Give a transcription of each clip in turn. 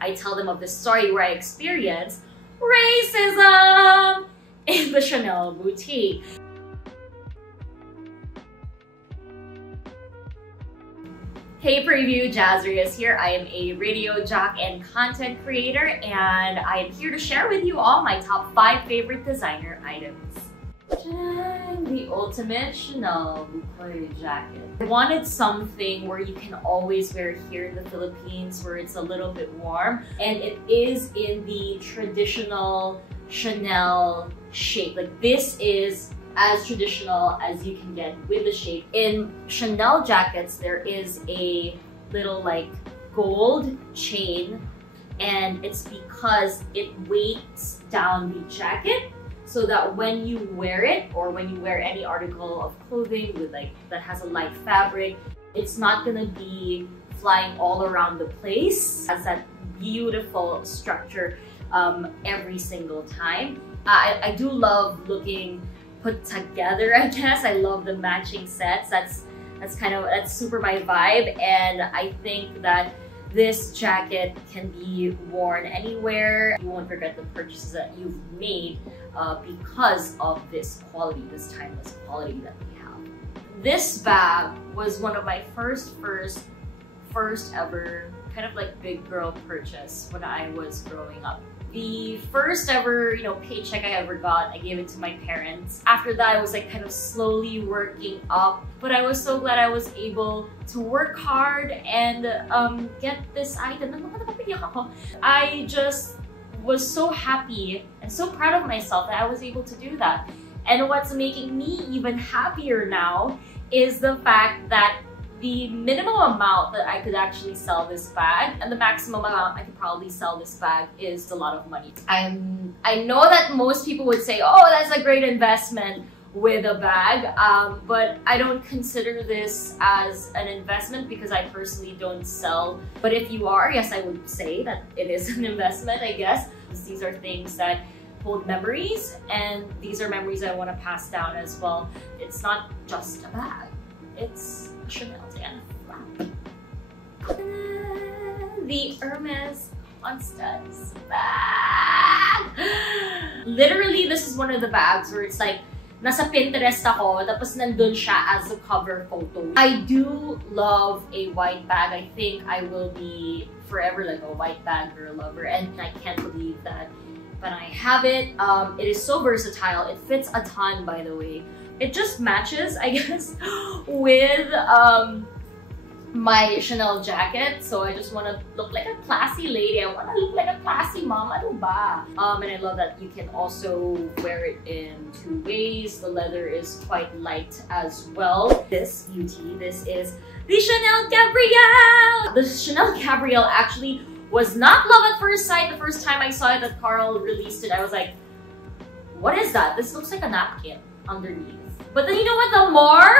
I tell them of this story where I experienced racism in the Chanel boutique. Hey preview, Jaz Reyes here. I am a radio jock and content creator, and I am here to share with you all my top 5 favorite designer items. The ultimate Chanel Bukoy jacket. I wanted something where you can always wear here in the Philippines, where it's a little bit warm, and it is in the traditional Chanel shape. Like, this is as traditional as you can get with the shape. In Chanel jackets, there is a little like gold chain, and it's because it weights down the jacket so that when you wear it, or when you wear any article of clothing with like that has a light fabric, it's not gonna be flying all around the place. It has that beautiful structure every single time. I do love looking put together, I guess. I love the matching sets. That's super my vibe, and I think that this jacket can be worn anywhere. You won't regret the purchases that you've made because of this quality, this timeless quality that we have. This bag was one of my first ever kind of like big girl purchase when I was growing up. The first ever, paycheck I ever got, I gave it to my parents. After that, I was like kind of slowly working up, but I was so glad I was able to work hard and get this item. I just was so happy and so proud of myself that I was able to do that. And what's making me even happier now is the fact that the minimum amount that I could actually sell this bag and the maximum amount I could probably sell this bag is a lot of money. I know that most people would say, oh, that's a great investment with a bag, but I don't consider this as an investment because I personally don't sell. But if you are, yes, I would say that it is an investment, I guess. These are things that hold memories, and these are memories I want to pass down as well. It's not just a bag, it's a Chanel and flap. The Hermes Monsters bag. Literally, this is one of the bags where it's like nasa Pinterest ako, tapos nandun siya as a cover photo. I do love a white bag. I think I will be forever like a white bag girl lover, and I can't believe that when I have it. It is so versatile. It fits a ton, by the way. It just matches, I guess, with my Chanel jacket. So I just want to look like a classy lady. I want to look like a classy mom. Ano ba? And I love that you can also wear it in 2 ways. The leather is quite light as well. This beauty, this is the Chanel Gabrielle. The Chanel Gabrielle actually was not love at first sight. The first time I saw it, that Carl released it, I was like, what is that? This looks like a napkin underneath. But then you know what, the more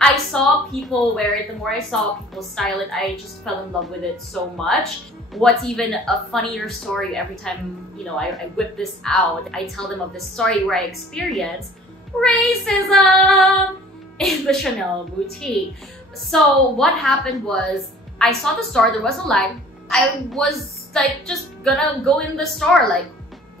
I saw people wear it, the more I saw people style it, I just fell in love with it so much. What's even a funnier story, every time I whip this out, I tell them of this story where I experienced racism in the Chanel boutique. So what happened was, I saw the store, there was a line. I was like just gonna go in the store, like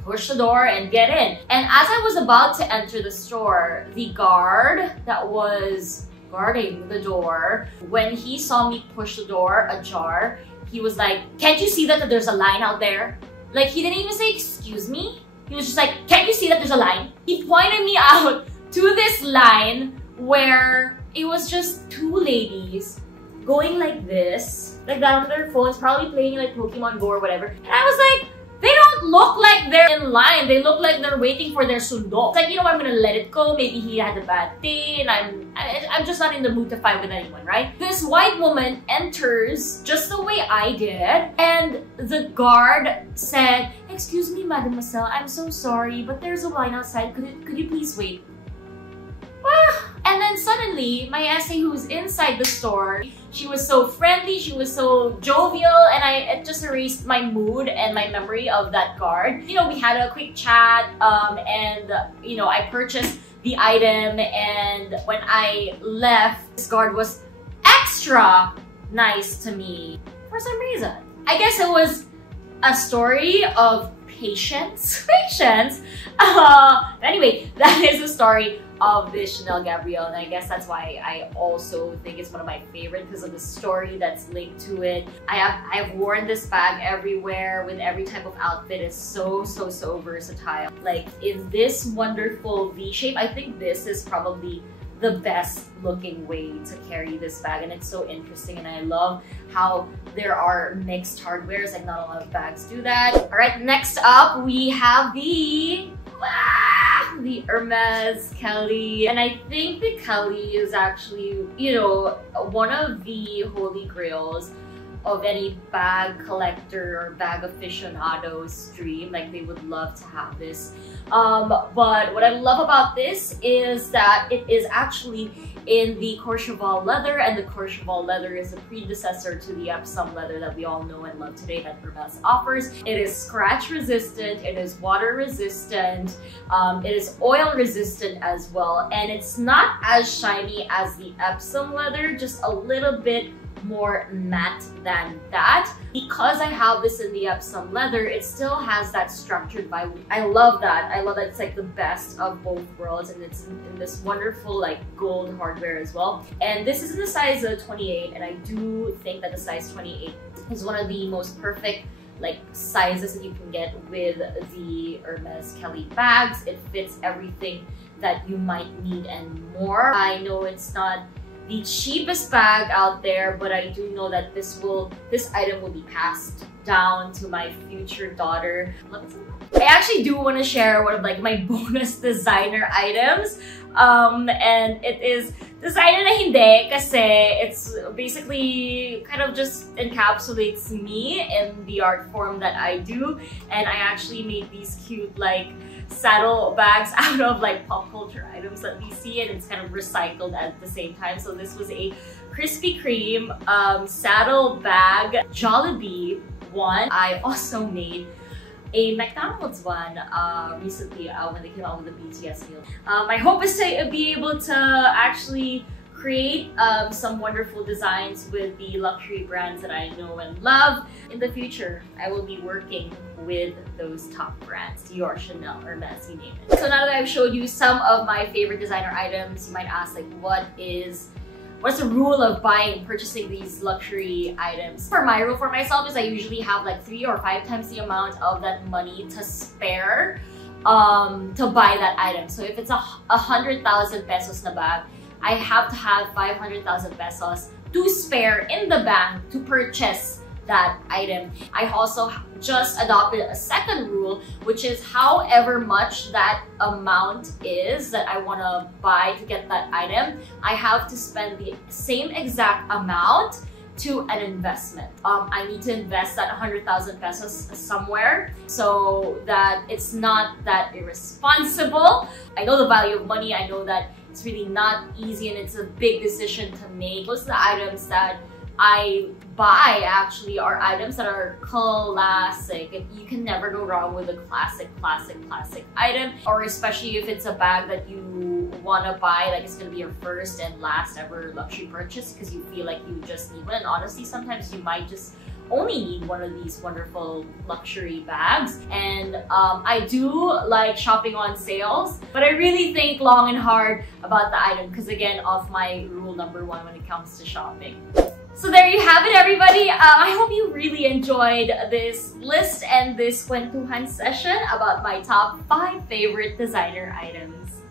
push the door and get in. And as I was about to enter the store, the guard that was guarding the door, when he saw me push the door ajar, he was like, can't you see that there's a line out there? Like, he didn't even say, excuse me. He was just like, can't you see that there's a line? He pointed me out to this line where it was just 2 ladies going like this, like that on their phones, probably playing like Pokemon Go or whatever. And I was like, they don't look like they're in line. They look like they're waiting for their sundo. It's like, you know what, I'm gonna let it go. Maybe he had a bad day and I'm just not in the mood to fight with anyone, right? This white woman enters just the way I did, and the guard said, excuse me, mademoiselle, I'm so sorry, but there's a line outside. Could you please wait? And then suddenly, my essay who's inside the store, she was so friendly, she was so jovial, and it just erased my mood and my memory of that guard. We had a quick chat, and I purchased the item, and when I left, this guard was extra nice to me for some reason. I guess it was a story of patience. Anyway, that is the story of this Chanel Gabrielle, and I guess that's why I also think it's one of my favorites, because of the story that's linked to it. I have worn this bag everywhere with every type of outfit. It's so versatile. Like in this wonderful V shape, I think this is probably the best looking way to carry this bag, and it's so interesting, and I love how there are mixed hardwares. Like not a lot of bags do that. All right, next up we have the Hermes Kelly, and I think the Kelly is actually, you know, one of the holy grails of any bag collector or bag aficionado's dream. Like they would love to have this. But what I love about this is that it is actually in the Courchevel leather, and the Courchevel leather is a predecessor to the Epsom leather that we all know and love today that Hermes offers. It is scratch resistant, it is water resistant, it is oil resistant as well, and it's not as shiny as the Epsom leather, just a little bit more matte than that. Because I have this in the Epsom leather, it still has that structured vibe. I love that. I love that it's like the best of both worlds, and it's in this wonderful like gold hardware as well. And this is in the size 28, and I do think that the size 28 is one of the most perfect like sizes that you can get with the Hermes Kelly bags. It fits everything that you might need and more. I know it's not the cheapest bag out there, but I do know that this item will be passed down to my future daughter. I actually do want to share one of like my bonus designer items, and it is designer na hindi kasi it's basically kind of just encapsulates me in the art form that I do, and I actually made these cute like saddle bags out of like pop culture items that we see, and it's kind of recycled at the same time. So this was a Krispy Kreme saddle bag Jollibee one. I also made a McDonald's one recently when they came out with the BTS meal. My hope is to be able to actually create some wonderful designs with the luxury brands that I know and love. In the future, I will be working with those top brands, Dior, Chanel, Hermes, you name it. So now that I've showed you some of my favorite designer items, you might ask like, what's the rule of purchasing these luxury items? For my rule for myself is I usually have like 3 or 5 times the amount of that money to spare to buy that item. So if it's 100,000 pesos na bag, I have to have 500,000 pesos to spare in the bank to purchase that item. I also just adopted a second rule, which is however much that amount is that I want to buy to get that item, I have to spend the same exact amount to an investment. I need to invest that 100,000 pesos somewhere so that it's not that irresponsible. I know the value of money. I know that it's really not easy and it's a big decision to make. Most of the items that I buy actually are items that are classic, and you can never go wrong with a classic item, or especially if it's a bag that you want to buy, like it's gonna be your first and last ever luxury purchase because you feel like you just need one. And honestly, sometimes you might just only need one of these wonderful luxury bags. And I do like shopping on sales, but I really think long and hard about the item because again, of my rule number 1 when it comes to shopping. So there you have it, everybody. I hope you really enjoyed this list and this kwentuhan session about my top 5 favorite designer items.